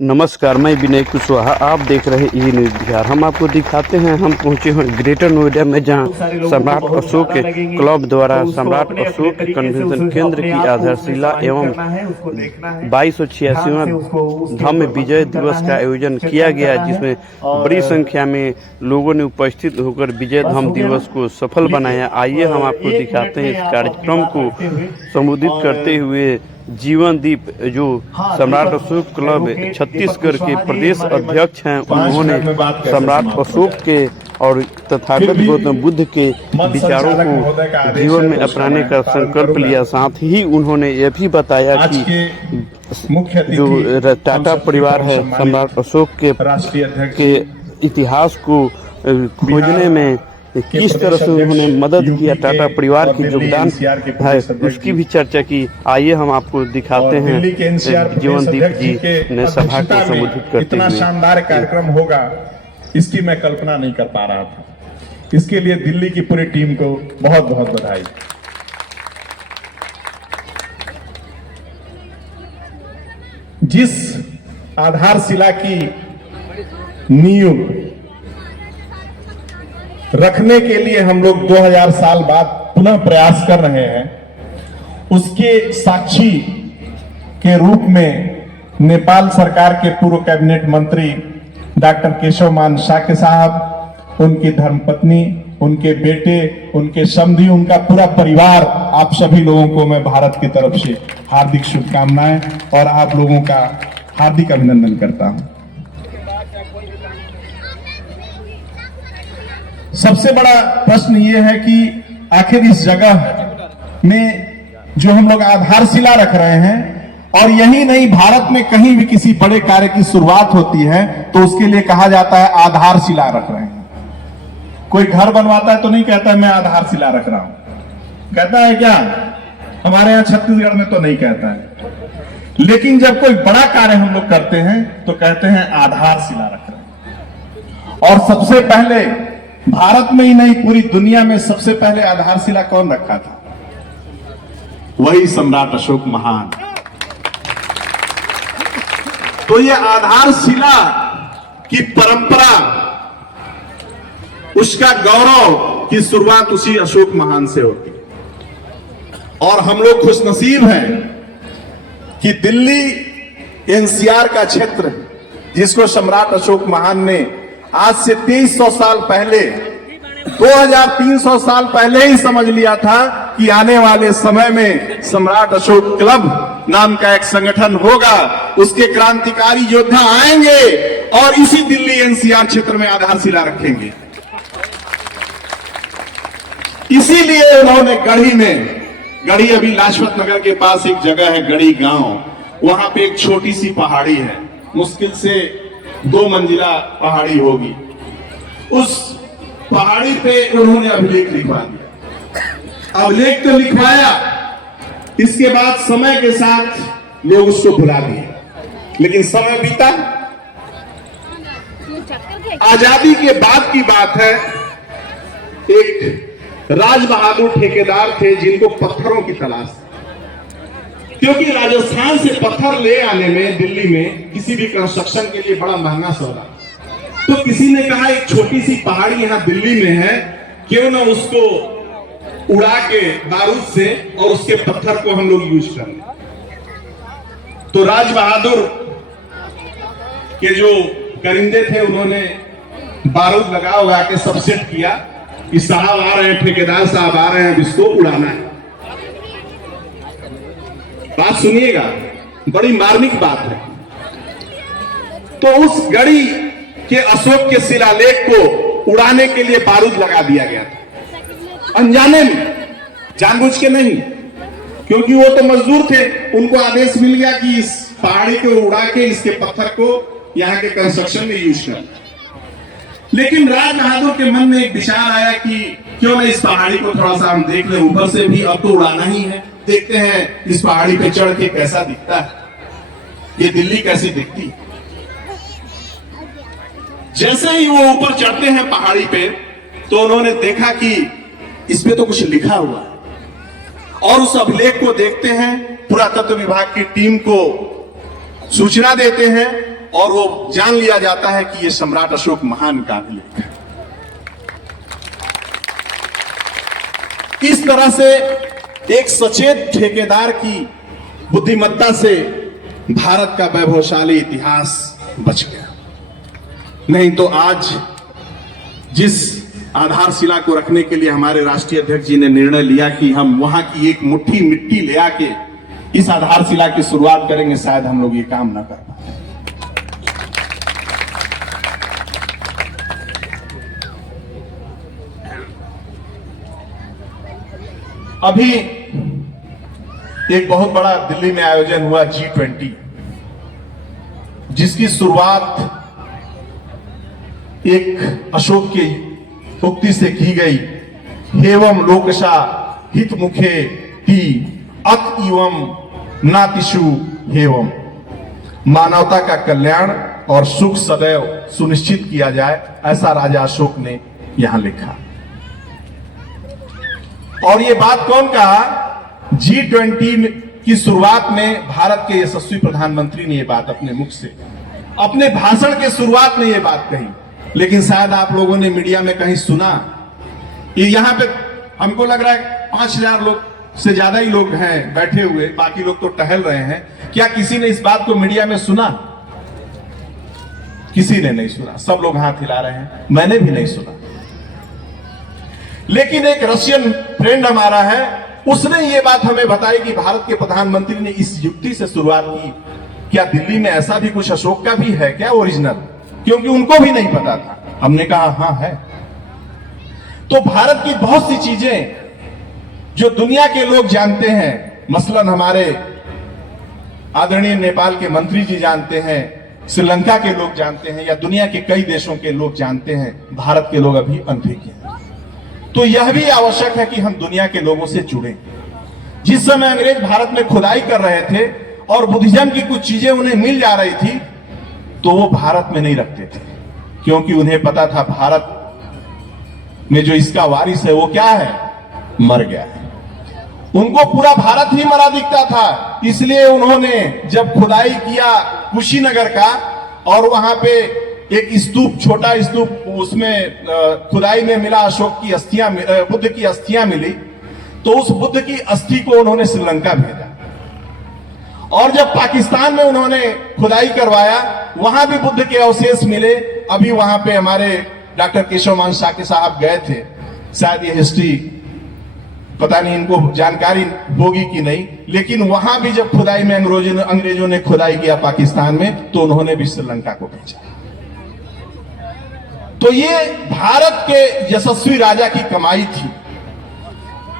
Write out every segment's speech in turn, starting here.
नमस्कार, मैं विनय कुशवाहा। आप देख रहे ई न्यूज़ बिहार। हम आपको दिखाते हैं, हम पहुंचे हैं ग्रेटर नोएडा में, जहां सम्राट अशोक क्लब द्वारा सम्राट अशोक कन्वेंशन केंद्र की आधारशिला एवं 2286वां धम्म विजय दिवस का आयोजन किया गया, जिसमें बड़ी संख्या में लोगों ने उपस्थित होकर विजय धम्म दिवस को सफल बनाया। आइए हम आपको दिखाते हैं इस कार्यक्रम को संबोधित करते हुए जीवन दीप, जो सम्राट अशोक क्लब छत्तीसगढ़ के प्रदेश अध्यक्ष हैं। उन्होंने सम्राट अशोक के और तथागत गौतम बुद्ध के विचारों को जीवन में अपनाने का संकल्प लिया। साथ ही उन्होंने यह भी बताया कि जो टाटा परिवार है, सम्राट अशोक के इतिहास को खोजने में किस तरह से उन्होंने मदद किया, टाटा परिवार की योगदान है, उसकी भी चर्चा की। आइए हम आपको दिखाते हैं जीवनदीप जी ने सभा को संबोधित करते इतना शानदार कार्यक्रम होगा इसकी मैं कल्पना नहीं कर पा रहा था। इसके लिए दिल्ली की पूरी टीम को बहुत बहुत बधाई। जिस आधारशिला की नींव रखने के लिए हम लोग 2000 साल बाद पुनः प्रयास कर रहे हैं, उसके साक्षी के रूप में नेपाल सरकार के पूर्व कैबिनेट मंत्री डॉक्टर केशव मान शाक्य साहब, उनकी धर्मपत्नी, उनके बेटे, उनके समधी, उनका पूरा परिवार, आप सभी लोगों को मैं भारत की तरफ से हार्दिक शुभकामनाएं और आप लोगों का हार्दिक अभिनंदन करता हूं। सबसे बड़ा प्रश्न ये है कि आखिर इस जगह में जो हम लोग आधारशिला रख रहे हैं, और यही नहीं, भारत में कहीं भी किसी बड़े कार्य की शुरुआत होती है तो उसके लिए कहा जाता है आधारशिला रख रहे हैं। कोई घर बनवाता है तो नहीं कहता है मैं आधारशिला रख रहा हूं, कहता है क्या? हमारे यहां छत्तीसगढ़ में तो नहीं कहता है। लेकिन जब कोई बड़ा कार्य हम लोग करते हैं तो कहते हैं आधारशिला रख रहे हैं। और सबसे पहले भारत में ही नहीं, पूरी दुनिया में सबसे पहले आधारशिला कौन रखा था? वही सम्राट अशोक महान। तो ये आधारशिला की परंपरा, उसका गौरव की शुरुआत उसी अशोक महान से होती। और हम लोग खुशनसीब हैं कि दिल्ली एनसीआर का क्षेत्र, जिसको सम्राट अशोक महान ने आज से 2300 साल पहले, 2300 साल पहले ही समझ लिया था कि आने वाले समय में सम्राट अशोक क्लब नाम का एक संगठन होगा, उसके क्रांतिकारी योद्धा आएंगे और इसी दिल्ली एनसीआर क्षेत्र में आधारशिला रखेंगे। इसीलिए उन्होंने गढ़ी अभी लाजपत नगर के पास एक जगह है गढ़ी गांव, वहां पे एक छोटी सी पहाड़ी है, मुश्किल से 2 मंजिला पहाड़ी होगी। उस पहाड़ी पे उन्होंने अभिलेख लिखवा दिया। अभिलेख तो लिखवाया, इसके बाद समय के साथ लोग उसको भुला दिए। लेकिन समय बीता, आजादी के बाद की बात है, एक राज बहादुर ठेकेदार थे जिनको पत्थरों की तलाश थी। क्योंकि राजस्थान से पत्थर ले आने में दिल्ली में किसी भी कंस्ट्रक्शन के लिए बड़ा महंगा सौदा, तो किसी ने कहा एक छोटी सी पहाड़ी यहां दिल्ली में है, क्यों ना उसको उड़ा के बारूद से और उसके पत्थर को हम लोग यूज कर लें। तो राज बहादुर के जो करिंदे थे, उन्होंने बारूद लगा के सब सेट किया कि साहब आ रहे हैं, ठेकेदार साहब आ रहे हैं, इसको उड़ाना है। बात सुनिएगा, बड़ी मार्मिक बात है। तो उस गढ़ी के अशोक के शिलालेख को उड़ाने के लिए बारूद लगा दिया गया था, अनजाने में, जानबूझ के नहीं, क्योंकि वो तो मजदूर थे। उनको आदेश मिल गया कि इस पहाड़ी को उड़ा के इसके पत्थर को यहाँ के कंस्ट्रक्शन में यूज कर। लेकिन राज बहादुर के मन में एक विचार आया कि क्यों ना इस पहाड़ी को थोड़ा सा हम देख लें, ऊपर से भी, अब तो उड़ाना ही है, देखते हैं इस पहाड़ी पे चढ़ के कैसा दिखता है, ये दिल्ली कैसी दिखती है। जैसे ही वो ऊपर चढ़ते हैं पहाड़ी पे, तो उन्होंने देखा कि इस पे तो कुछ लिखा हुआ है, और उस अभिलेख को देखते हैं, पुरातत्व विभाग की टीम को सूचना देते हैं और वो जान लिया जाता है कि ये सम्राट अशोक महान काबिल है। इस तरह से एक सचेत ठेकेदार की बुद्धिमत्ता से भारत का वैभवशाली इतिहास बच गया। नहीं तो आज जिस आधारशिला को रखने के लिए हमारे राष्ट्रीय अध्यक्ष जी ने निर्णय लिया कि हम वहां की एक मुट्ठी मिट्टी ले आके इस आधारशिला की शुरुआत करेंगे, शायद हम लोग ये काम ना कर पाए। अभी एक बहुत बड़ा दिल्ली में आयोजन हुआ G20, जिसकी शुरुआत एक अशोक की उक्ति से की गई, हेवम लोकशा हित मुखे ती अत इवम नातिशु हेवम। मानवता का कल्याण और सुख सदैव सुनिश्चित किया जाए, ऐसा राजा अशोक ने यहां लिखा। और ये बात कौन कहा? G20 की शुरुआत में भारत के यशस्वी प्रधानमंत्री ने ये बात अपने मुख से, अपने भाषण के शुरुआत में ये बात कही। लेकिन शायद आप लोगों ने मीडिया में कहीं सुना, ये यहां पे हमको लग रहा है 5,000 लोग से ज्यादा ही लोग हैं बैठे हुए, बाकी लोग तो टहल रहे हैं। क्या किसी ने इस बात को मीडिया में सुना? किसी ने नहीं सुना, सब लोग हाथ हिला रहे हैं, मैंने भी नहीं सुना। लेकिन एक रशियन फ्रेंड हमारा है, उसने ये बात हमें बताई कि भारत के प्रधानमंत्री ने इस युक्ति से शुरुआत की, क्या दिल्ली में ऐसा भी कुछ अशोक का भी है क्या ओरिजिनल? क्योंकि उनको भी नहीं पता था। हमने कहा हां है। तो भारत की बहुत सी चीजें जो दुनिया के लोग जानते हैं, मसलन हमारे आदरणीय नेपाल के मंत्री जी जानते हैं, श्रीलंका के लोग जानते हैं, या दुनिया के कई देशों के लोग जानते हैं, भारत के लोग अभी अनभिज्ञ हैं। तो यह भी आवश्यक है कि हम दुनिया के लोगों से जुड़ें। जिस समय अंग्रेज भारत में खुदाई कर रहे थे और बुद्धिज्म की कुछ चीजें उन्हें मिल जा रही थी, तो वो भारत में नहीं रखते थे, क्योंकि उन्हें पता था भारत में जो इसका वारिस है वो क्या है? मर गया है। उनको पूरा भारत ही मरा दिखता था। इसलिए उन्होंने जब खुदाई किया कुशीनगर का, और वहां पे एक स्तूप, छोटा स्तूप, उसमें खुदाई में मिला अशोक की अस्थियां, बुद्ध की अस्थियां मिली, तो उस बुद्ध की अस्थि को उन्होंने श्रीलंका भेजा। और जब पाकिस्तान में उन्होंने खुदाई करवाया, वहां भी बुद्ध के अवशेष मिले। अभी वहां पे हमारे डॉक्टर केशवमान शाक्य साहब गए थे, शायद ये हिस्ट्री पता नहीं इनको जानकारी होगी कि नहीं, लेकिन वहां भी जब खुदाई में अंग्रेजों ने खुदाई किया पाकिस्तान में, तो उन्होंने भी श्रीलंका को भेजा। तो ये भारत के यशस्वी राजा की कमाई थी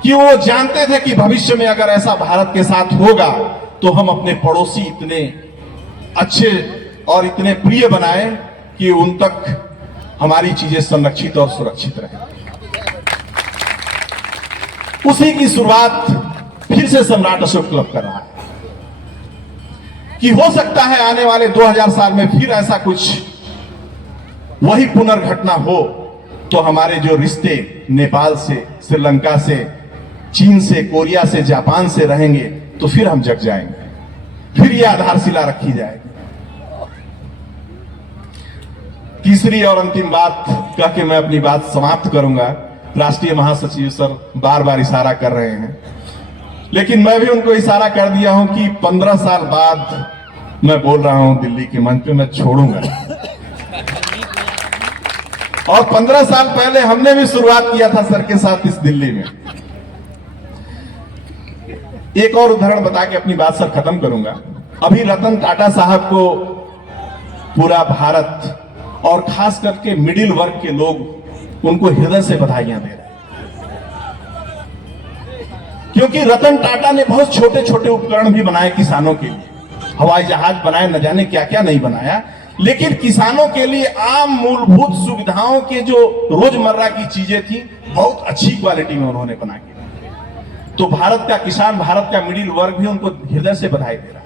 कि वो जानते थे कि भविष्य में अगर ऐसा भारत के साथ होगा तो हम अपने पड़ोसी इतने अच्छे और इतने प्रिय बनाए कि उन तक हमारी चीजें संरक्षित और सुरक्षित रहे। उसी की शुरुआत फिर से सम्राट अशोक क्लब कर रहा है कि हो सकता है आने वाले 2000 साल में फिर ऐसा कुछ वही पुनर्घटना हो, तो हमारे जो रिश्ते नेपाल से, श्रीलंका से, चीन से, कोरिया से, जापान से रहेंगे, तो फिर हम जग जाएंगे, फिर यह आधारशिला रखी जाएगी। तीसरी और अंतिम बात कह के मैं अपनी बात समाप्त करूंगा। राष्ट्रीय महासचिव सर बार बार इशारा कर रहे हैं, लेकिन मैं भी उनको इशारा कर दिया हूं कि 15 साल बाद मैं बोल रहा हूं दिल्ली के मंच पे, मैं छोड़ूंगा। और 15 साल पहले हमने भी शुरुआत किया था सर के साथ इस दिल्ली में। एक और उदाहरण बता के अपनी बात सर खत्म करूंगा। अभी रतन टाटा साहब को पूरा भारत और खास करके मिडिल वर्ग के लोग उनको हृदय से बधाइयां दे रहे हैं, क्योंकि रतन टाटा ने बहुत छोटे छोटे उपकरण भी बनाए किसानों के लिए, हवाई जहाज बनाए, न जाने क्या क्या नहीं बनाया, लेकिन किसानों के लिए आम मूलभूत सुविधाओं के जो रोजमर्रा की चीजें थी बहुत अच्छी क्वालिटी में उन्होंने बना के। तो भारत का किसान, भारत का मिडिल वर्ग भी उनको हृदय से बधाई दे रहा है।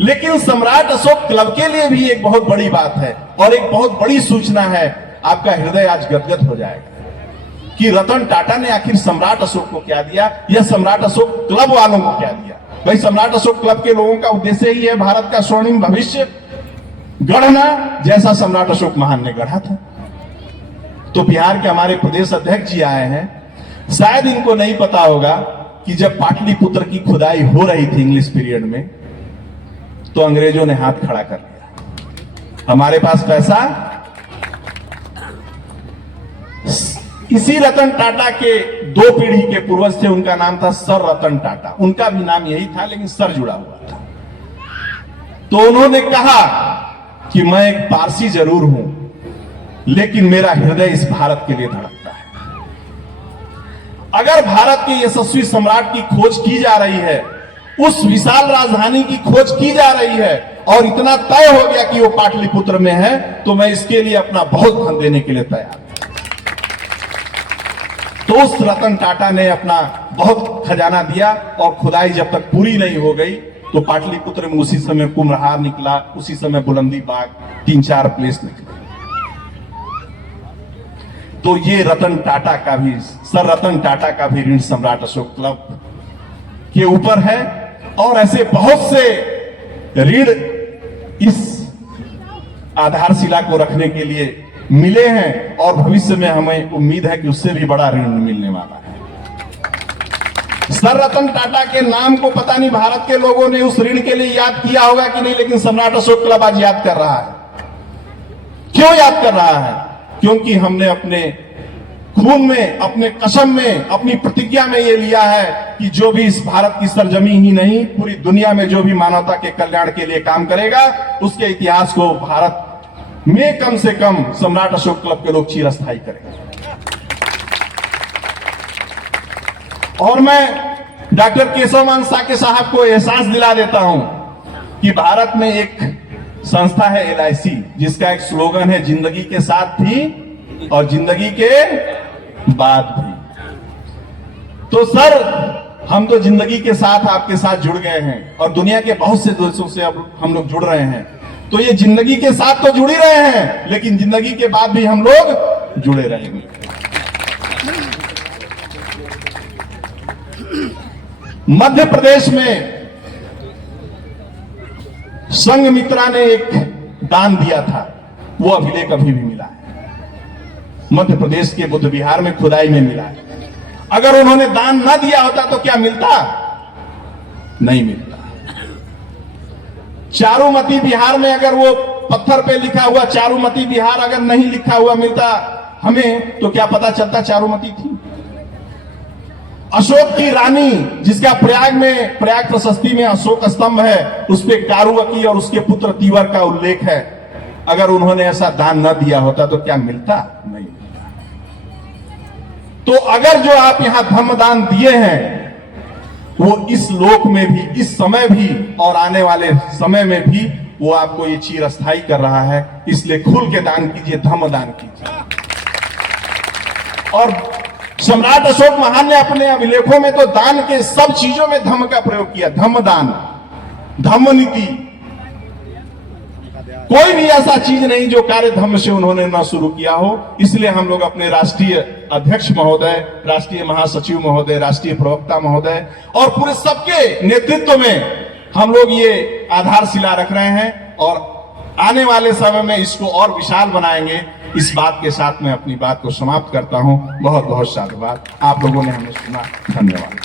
लेकिन सम्राट अशोक क्लब के लिए भी एक बहुत बड़ी बात है और एक बहुत बड़ी सूचना है, आपका हृदय आज गदगद हो जाएगा कि रतन टाटा ने आखिर सम्राट अशोक को क्या दिया, या सम्राट अशोक क्लब वालों को क्या दिया। भाई सम्राट अशोक क्लब के लोगों का उद्देश्य ही है भारत का स्वर्णिम भविष्य, गढ़ना जैसा सम्राट अशोक महान ने गढ़ा था। तो बिहार के हमारे प्रदेश अध्यक्ष जी आए हैं, शायद इनको नहीं पता होगा कि जब पाटलिपुत्र की खुदाई हो रही थी इंग्लिश पीरियड में, तो अंग्रेजों ने हाथ खड़ा कर लिया। हमारे पास पैसा, इसी रतन टाटा के 2 पीढ़ी के पूर्वज थे, उनका नाम था सर रतन टाटा। उनका भी नाम यही था, लेकिन सर जुड़ा हुआ था। तो उन्होंने कहा कि मैं एक पारसी जरूर हूं, लेकिन मेरा हृदय इस भारत के लिए धड़कता है। अगर भारत के यशस्वी सम्राट की खोज की जा रही है, उस विशाल राजधानी की खोज की जा रही है, और इतना तय हो गया कि वो पाटलिपुत्र में है, तो मैं इसके लिए अपना बहुत धन देने के लिए तैयार हूं। तो उस रतन टाटा ने अपना बहुत खजाना दिया, और खुदाई जब तक पूरी नहीं हो गई, तो पाटलिपुत्र में उसी समय कुम्हरार निकला, उसी समय बुलंदी बाग, 3-4 प्लेस निकले। तो ये रतन टाटा का भी, सर रतन टाटा का भी ऋण सम्राट अशोक क्लब के ऊपर है। और ऐसे बहुत से ऋण इस आधारशिला को रखने के लिए मिले हैं, और भविष्य में हमें उम्मीद है कि उससे भी बड़ा ऋण मिलने वाला है। सर रतन टाटा के नाम को पता नहीं भारत के लोगों ने उस ऋण के लिए याद किया होगा कि नहीं, लेकिन सम्राट अशोक क्लब आज याद कर रहा है। क्यों याद कर रहा है? क्योंकि हमने अपने खून में, अपने कसम में, अपनी प्रतिज्ञा में यह लिया है कि जो भी इस भारत की सरजमी ही नहीं, पूरी दुनिया में जो भी मानवता के कल्याण के लिए काम करेगा, उसके इतिहास को भारत में कम से कम सम्राट अशोक क्लब के लोग चिरस्थायी करेंगे। और मैं डॉक्टर केशव साके साहब को एहसास दिला देता हूं कि भारत में एक संस्था है LIC, जिसका एक स्लोगन है, जिंदगी के साथ भी और जिंदगी के बाद भी। तो सर, हम तो जिंदगी के साथ आपके साथ जुड़ गए हैं, और दुनिया के बहुत से देशों से अब हम लोग जुड़ रहे हैं। तो ये जिंदगी के साथ तो जुड़ ही रहे हैं, लेकिन जिंदगी के बाद भी हम लोग जुड़े रहेंगे। मध्य प्रदेश में संघमित्रा ने एक दान दिया था, वो अभिलेख अभी भी मिला है। मध्य प्रदेश के बुद्ध विहार में खुदाई में मिला है। अगर उन्होंने दान ना दिया होता तो क्या मिलता? नहीं मिलता। चारुमती बिहार में अगर वो पत्थर पे लिखा हुआ चारुमती बिहार अगर नहीं लिखा हुआ मिलता हमें, तो क्या पता चलता चारुमती थी? अशोक की रानी, जिसका प्रयाग में, प्रयाग प्रशस्ति में अशोक स्तंभ है, उस पे कारुवकी और उसके पुत्र तीवर का उल्लेख है। अगर उन्होंने ऐसा दान न दिया होता तो क्या मिलता? नहीं मिलता। तो अगर जो आप यहां धम्मदान दिए हैं, वो इस लोक में भी, इस समय भी, और आने वाले समय में भी वो आपको ये चिरस्थायी कर रहा है। इसलिए खुल के दान कीजिए, धम्मदान कीजिए। और सम्राट अशोक महान ने अपने अभिलेखों में तो दान के सब चीजों में धम्म का प्रयोग किया। धम्मदान, धम्म नीति, कोई भी ऐसा चीज नहीं जो कार्य धम्म से उन्होंने ना शुरू किया हो। इसलिए हम लोग अपने राष्ट्रीय अध्यक्ष महोदय, राष्ट्रीय महासचिव महोदय, राष्ट्रीय प्रवक्ता महोदय और पूरे सबके नेतृत्व में हम लोग ये आधारशिला रख रहे हैं, और आने वाले समय में इसको और विशाल बनाएंगे। इस बात के साथ मैं अपनी बात को समाप्त करता हूं। बहुत बहुत साधुवाद। आप लोगों ने हमें सुना, धन्यवाद।